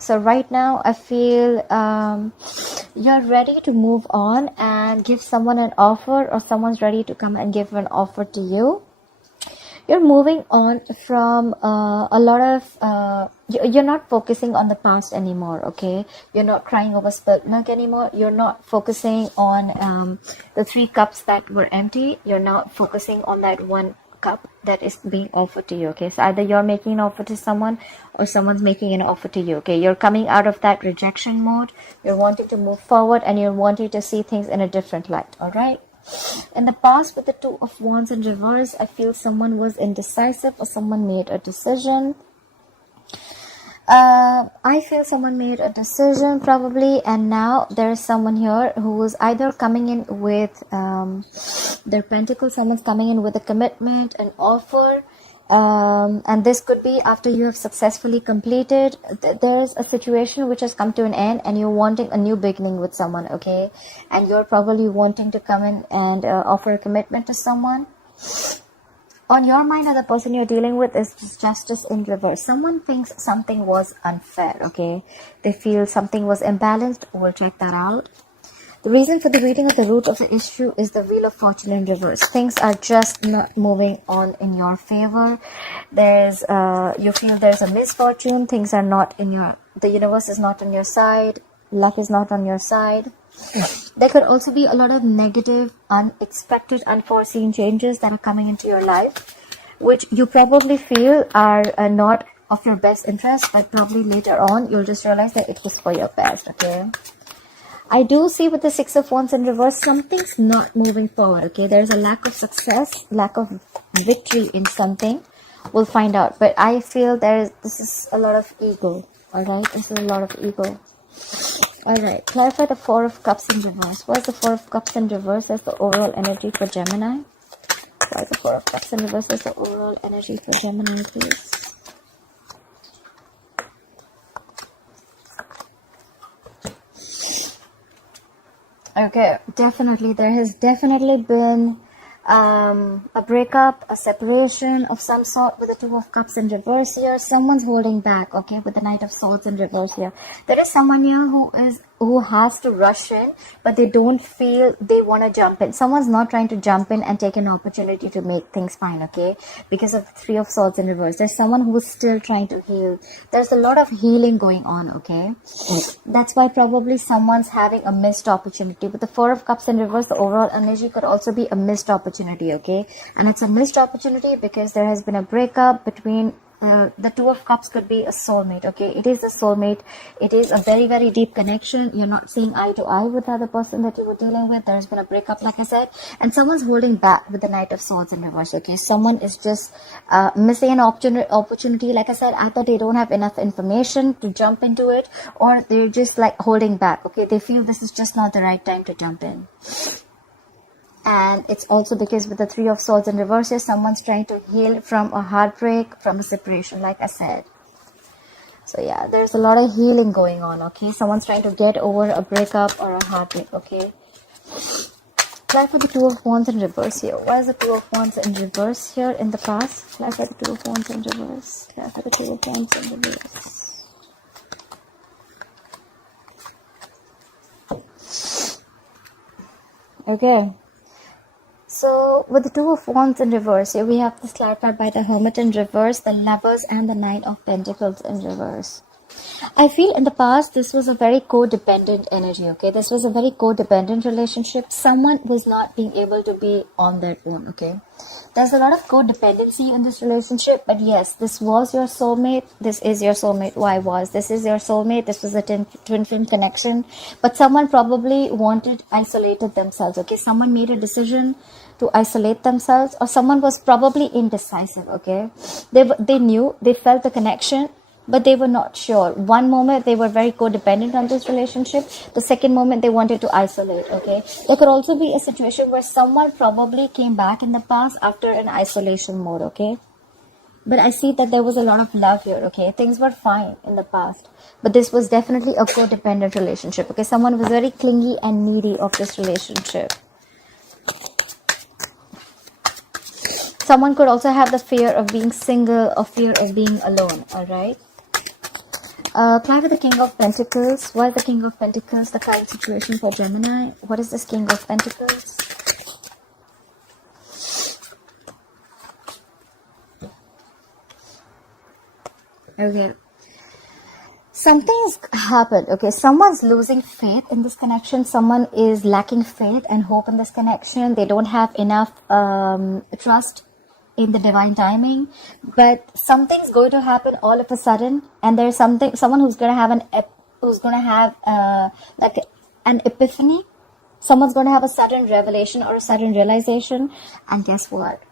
So right now I feel you're ready to move on and give someone an offer, or someone's ready to come and give an offer to you. You're moving on from a lot of you're not focusing on the past anymore. Okay, you're not crying over spilt milk anymore. You're not focusing on the 3 cups that were empty. You're not focusing on that 1 cup that is being offered to you. Okay, so either you're making an offer to someone, or someone's making an offer to you. Okay, you're coming out of that rejection mode. You're wanting to move forward, and you're wanting to see things in a different light. All right. In the past, with the 2 of Wands in reverse, I feel someone was indecisive, or someone made a decision. I feel someone made a decision probably, and now there is someone here who is either coming in with their pentacle. Someone's coming in with a commitment, an offer. And this could be after you have successfully completed. There's a situation which has come to an end, and you're wanting a new beginning with someone. Okay, and you're probably wanting to come in and offer a commitment to someone. On your mind, or the person you're dealing with, is justice in reverse. Someone thinks something was unfair. Okay, they feel something was imbalanced. We'll check that out. The reason for the reading of the root of the issue is the Wheel of Fortune in reverse. Things are just not moving on in your favor. There's you feel there's a misfortune. Things are not in your, the universe is not on your side. Luck is not on your side. There could also be a lot of negative, unexpected, unforeseen changes that are coming into your life, which you probably feel are not of your best interest, but probably later on you'll just realize that it was for your best. Okay, I do see with the 6 of Wands in reverse, something's not moving forward. Okay, there's a lack of success, lack of victory in something. We'll find out, but I feel this is a lot of ego. All right, this is a lot of ego. All right, clarify the 4 of Cups in reverse. What is the 4 of Cups in reverse as the overall energy for Gemini? What is the 4 of Cups in reverse as the overall energy for Gemini, please? Okay, definitely. There has definitely been a breakup, a separation of some sort with the 2 of Cups in reverse here. Someone's holding back, okay, with the Knight of Swords in reverse here. There is someone here who has to rush in, but they don't feel they want to jump in. Someone's not trying to jump in and take an opportunity to make things fine, okay, because of the 3 of Swords in reverse. There's someone who is still trying to heal. There's a lot of healing going on, okay. That's why probably someone's having a missed opportunity. With the 4 of Cups in reverse, the overall energy could also be a missed opportunity, okay, and it's a missed opportunity because there has been a breakup between the 2 of Cups. Could be a soulmate, okay. It is a soulmate. It is a very, very deep connection. You're not seeing eye to eye with the other person that you were dealing with. There's been a breakup, like I said, and someone's holding back with the Knight of Swords in reverse, okay. Someone is just missing an opportunity. Like I said, either they don't have enough information to jump into it, or they're just like holding back, okay. They feel this is just not the right time to jump in. And it's also because with the 3 of Swords in reverse here, someone's trying to heal from a heartbreak, from a separation, like I said. So yeah, there's a lot of healing going on, okay. Someone's trying to get over a breakup or a heartbreak, okay. Clarify the 2 of Wands in reverse here. Why is the 2 of Wands in reverse here in the past? Clarify the 2 of Wands in reverse. Clarify the 2 of Wands in reverse. Okay. So with the 2 of Wands in reverse, here we have this clarified by the Hermit in reverse, the Lovers, and the Nine of Pentacles in reverse. I feel in the past this was a very codependent energy, okay. This was a very codependent relationship. Someone was not being able to be on their own, okay. There's a lot of codependency in this relationship, but yes, this was your soulmate. This is your soulmate. Why was? This is your soulmate. This was a twin flame connection, but someone probably isolated themselves, okay. Someone made a decision to isolate themselves, or someone was probably indecisive, okay. They knew, they felt the connection, but they were not sure. One moment they were very codependent on this relationship. The second moment they wanted to isolate, okay. There could also be a situation where someone probably came back in the past after an isolation mode, okay. But I see that there was a lot of love here, okay. Things were fine in the past, but this was definitely a codependent relationship, okay. Someone was very clingy and needy of this relationship. Someone could also have the fear of being single or fear of being alone, all right. Clarify the King of Pentacles. Why is the King of Pentacles the current situation for Gemini? What is this King of Pentacles? Okay. Something's happened. Okay, someone's losing faith in this connection. Someone is lacking faith and hope in this connection. They don't have enough trust in the divine timing. But something's going to happen all of a sudden, and there's someone who's going to have like an epiphany. Someone's going to have a sudden revelation or a sudden realization, and guess what?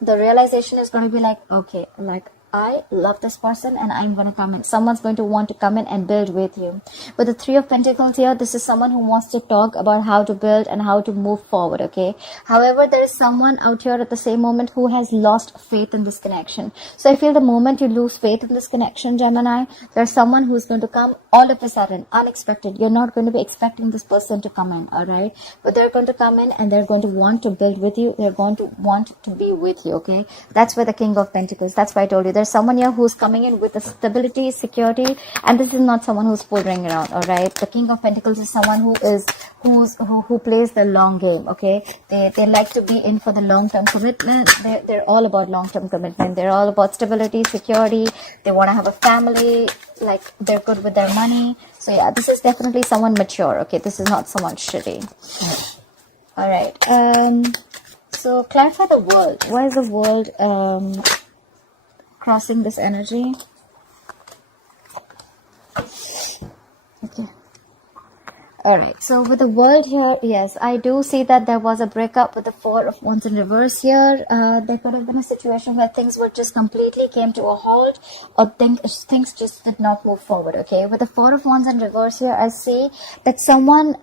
The realization is going to be like, okay, like, I love this person and I'm going to come in. Someone's going to want to come in and build with you. With the Three of Pentacles here, this is someone who wants to talk about how to build and how to move forward, okay? However, there is someone out here at the same moment who has lost faith in this connection. So I feel the moment you lose faith in this connection, Gemini, there's someone who's going to come all of a sudden, unexpected. You're not going to be expecting this person to come in, alright? But they're going to come in and they're going to want to build with you. They're going to want to be with you, okay? That's where the King of Pentacles, that's why I told you. There's someone here who's coming in with a stability, security, and this is not someone who's fooling around, all right? The King of Pentacles is someone who plays the long game, okay? They like to be in for the long-term commitment. They're all about long-term commitment. They're all about stability, security. They want to have a family, like they're good with their money. So yeah, this is definitely someone mature, okay? This is not someone shitty. All right. So clarify the world. Why is the world crossing this energy? Okay. Alright, so with the world here, yes, I do see that there was a breakup with the Four of Wands in reverse here. There could have been a situation where things were just completely came to a halt, or things just did not move forward, okay? With the Four of Wands in reverse here, I see that someone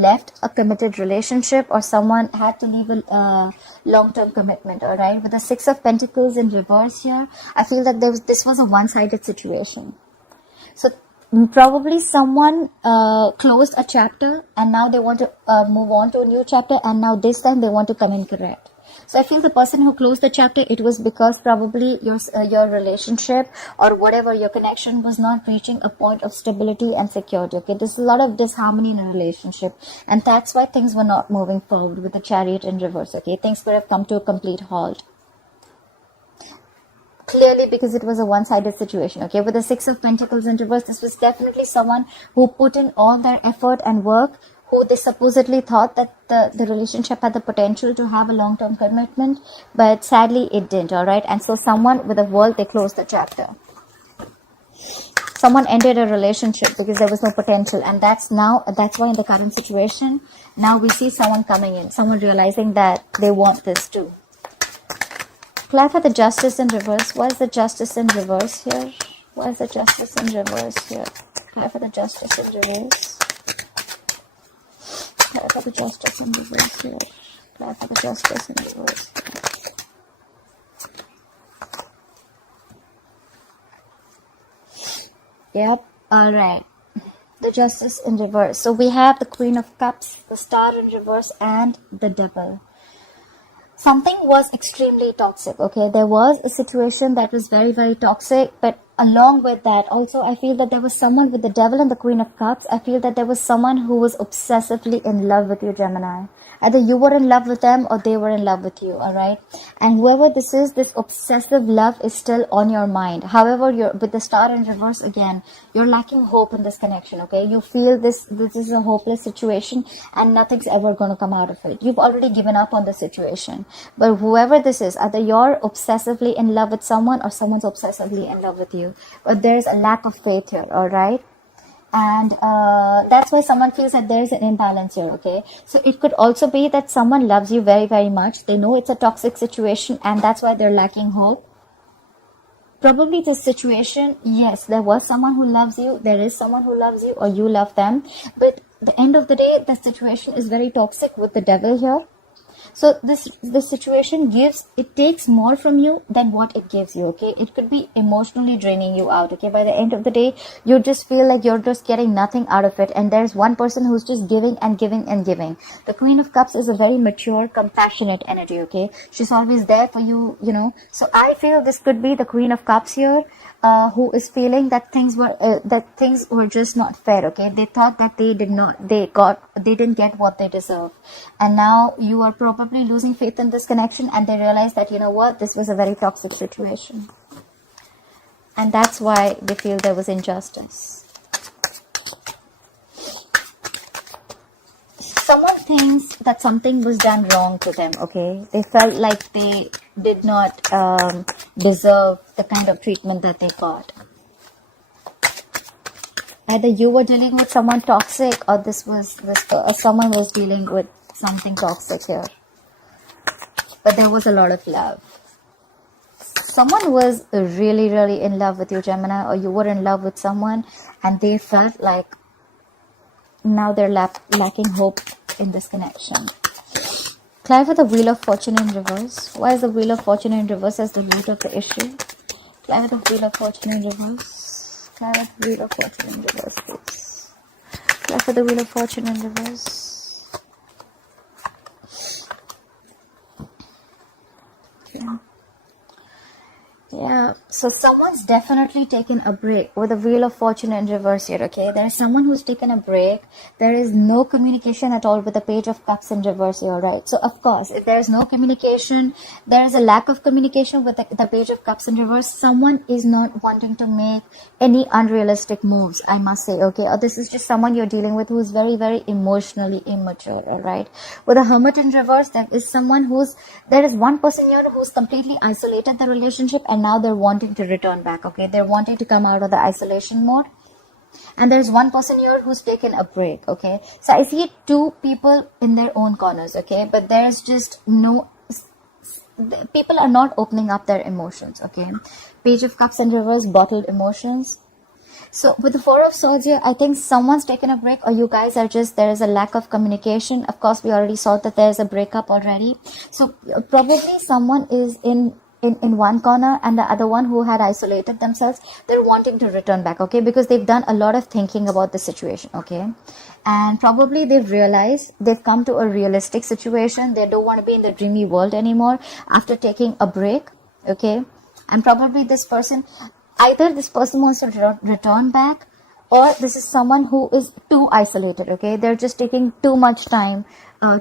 left a committed relationship, or someone had to leave a long-term commitment, all right? With the Six of Pentacles in reverse here, I feel that this was a one-sided situation. So probably someone closed a chapter and now they want to move on to a new chapter, and now this time they want to come in correct. So I feel the person who closed the chapter, it was because probably your relationship or whatever, your connection was not reaching a point of stability and security, okay? There's a lot of disharmony in a relationship, and that's why things were not moving forward with the Chariot in reverse, okay? Things could have come to a complete halt. Clearly because it was a one-sided situation, okay? With the Six of Pentacles in reverse, this was definitely someone who put in all their effort and work, who they supposedly thought that the relationship had the potential to have a long-term commitment, but sadly it didn't, all right? And so someone with the world, they closed the chapter. Someone ended a relationship because there was no potential, and that's why in the current situation, now we see someone coming in, someone realizing that they want this too. Clarify the Justice in reverse. Why is the Justice in reverse here? Why is the Justice in reverse here? Clarify the Justice in reverse. Clarify the Justice in reverse here. Clarify the Justice in reverse. Yep. All right. The Justice in reverse. So we have the Queen of Cups, the Star in reverse, and the Devil. Something was extremely toxic, okay? There was a situation that was very, very toxic, but along with that, also, I feel that there was someone with the Devil and the Queen of Cups. I feel that there was someone who was obsessively in love with you, Gemini. Either you were in love with them or they were in love with you, all right? And whoever this is, this obsessive love is still on your mind. However, with the Star in reverse again, you're lacking hope in this connection, okay? You feel this is a hopeless situation and nothing's ever going to come out of it. You've already given up on the situation. But whoever this is, either you're obsessively in love with someone or someone's obsessively in love with you. But there's a lack of faith here, all right? And that's why someone feels that there's an imbalance here, okay? So it could also be that someone loves you very, very much. They know it's a toxic situation and that's why they're lacking hope. Probably this situation, yes, there was someone who loves you, there is someone who loves you, or you love them. But at the end of the day, the situation is very toxic with the Devil here. So this situation takes more from you than what it gives you, okay? It could be emotionally draining you out, okay? By the end of the day, you just feel like you're just getting nothing out of it, and there's one person who's just giving and giving and giving. The Queen of Cups is a very mature, compassionate energy, okay? She's always there for you, you know? So I feel this could be the Queen of Cups here. who is feeling that things were just not fair. Okay, they thought that they didn't get what they deserve, and now you are probably losing faith in this connection, and they realize that, you know what, this was a very toxic situation, and that's why they feel there was injustice. Someone thinks that something was done wrong to them. Okay, they felt like they did not deserve the kind of treatment that they got. Either you were dealing with someone toxic, or someone was dealing with something toxic here. But there was a lot of love. Someone was really, really in love with you, Gemini, or you were in love with someone, and they felt like now they're lacking hope in this connection. Clarify the Wheel of Fortune in reverse. Why is the Wheel of Fortune in reverse as the root of the issue? Clarify the Wheel of Fortune in reverse. Clarify the Wheel of Fortune in reverse, please. Clarify the Wheel of Fortune in reverse. Okay. Yeah, so someone's definitely taken a break with the Wheel of Fortune in reverse here, okay? There is someone who's taken a break. There is no communication at all with the Page of Cups in reverse here, right? So, of course, if there is no communication, there is a lack of communication with the Page of Cups in reverse. Someone is not wanting to make any unrealistic moves, I must say, okay? Or this is just someone you're dealing with who is very, very emotionally immature, all right? With the Hermit in reverse, there is one person here who's completely isolated the relationship, and now they're wanting to return back. Okay, they're wanting to come out of the isolation mode, and there's one person here who's taken a break. Okay, so I see two people in their own corners. Okay, but there's just people are not opening up their emotions. Okay, Page of Cups in reverse, bottled emotions. So with the Four of Swords here, I think someone's taken a break, or you guys are there is a lack of communication. Of course, we already saw that there's a breakup already. So probably someone is in one corner, and the other one who had isolated themselves, they're wanting to return back, okay, because they've done a lot of thinking about the situation, okay, and probably they've realized they've come to a realistic situation. They don't want to be in the dreamy world anymore after taking a break, okay, and probably either this person wants to return back, or this is someone who is too isolated, okay, they're just taking too much time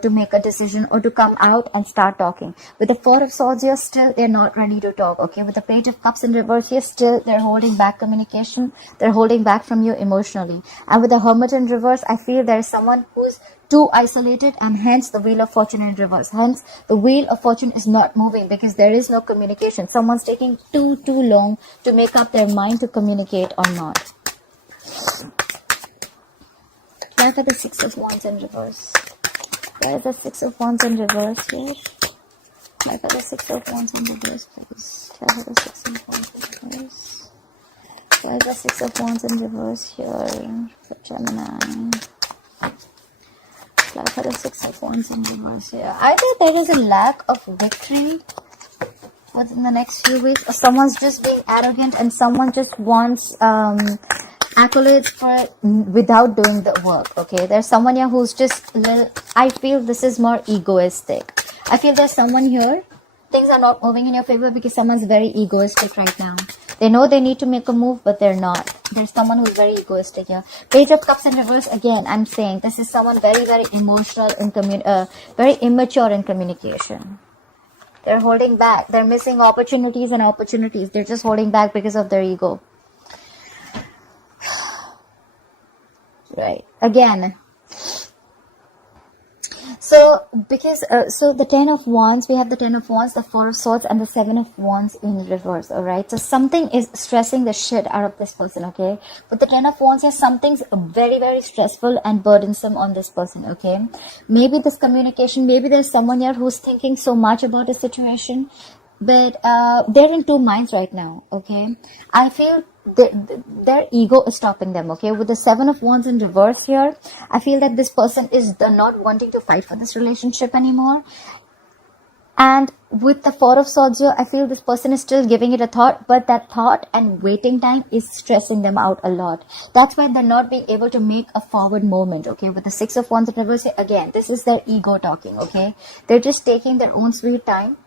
to make a decision or to come out and start talking. With the Four of Swords here, still they're not ready to talk, okay. With the Page of Cups in reverse here, still they're holding back communication. They're holding back from you emotionally. And with the Hermit in reverse, I feel there is someone who's too isolated, and hence the Wheel of Fortune in reverse. Hence the Wheel of Fortune is not moving because there is no communication. Someone's taking too long to make up their mind to communicate or not. Look at the Six of Wands in reverse. Where is the Six of Wands in reverse here? Look at the Six of Wands in reverse, please. Look at the Six of Wands in reverse. Where is the Six of Wands in reverse here for Gemini? Look at the Six of Wands in reverse here. Either there is a lack of victory within the next few weeks, or someone's just being arrogant and someone just wants accolades for without doing the work, okay. There's someone here who's just I feel this is more egoistic. I feel there's someone here, things are not moving in your favor because someone's very egoistic right now. They know they need to make a move, but they're not. There's someone who's very egoistic here. Page of Cups in reverse, again, I'm saying this is someone very, very emotional in very immature in communication. They're holding back. They're missing opportunities and opportunities. They're just holding back because of their ego. Right. Again. So, because, so the Ten of Wands, we have the Ten of Wands, the Four of Swords, and the Seven of Wands in reverse, alright? So, something is stressing the shit out of this person, okay? With the Ten of Wands here, something's very, very stressful and burdensome on this person, okay? Maybe this communication, maybe there's someone here who's thinking so much about the situation, but they're in two minds right now, okay? I feel their ego is stopping them, okay. With the Seven of Wands in reverse here, I feel that this person is not wanting to fight for this relationship anymore. And with the Four of Swords here, I feel this person is still giving it a thought, but that thought and waiting time is stressing them out a lot. That's why they're not being able to make a forward movement, okay. With the Six of Wands in reverse here, again, this is their ego talking, okay. They're just taking their own sweet time.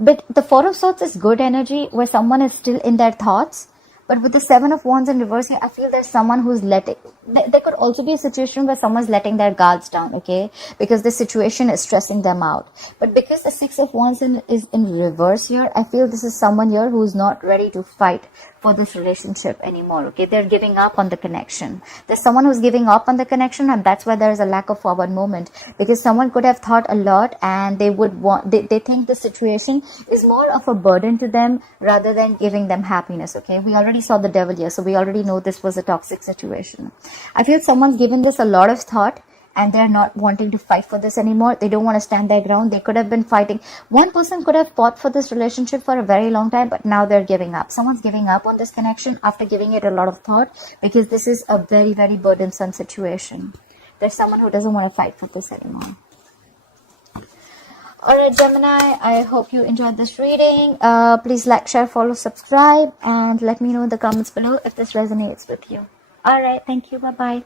But the Four of Swords is good energy where someone is still in their thoughts. But with the Seven of Wands in reverse here, I feel there's someone who's letting... There could also be a situation where someone's letting their guards down, okay? Because the situation is stressing them out. But because the Six of Wands is in reverse here, I feel this is someone here who's not ready to fight for this relationship anymore, okay? They're giving up on the connection. There's someone who's giving up on the connection, and that's why there is a lack of forward movement. Because someone could have thought a lot, and they would want... They think the situation is more of a burden to them rather than giving them happiness, okay? We already saw the Devil here, so we already know this was a toxic situation. I feel someone's given this a lot of thought, and they're not wanting to fight for this anymore. They don't want to stand their ground. They could have been fighting. One person could have fought for this relationship for a very long time, but now they're giving up. Someone's giving up on this connection after giving it a lot of thought, because this is a very, very burdensome situation. There's someone who doesn't want to fight for this anymore. Alright, Gemini, I hope you enjoyed this reading. Please like, share, follow, subscribe, and let me know in the comments below if this resonates with you. Alright, thank you. Bye-bye.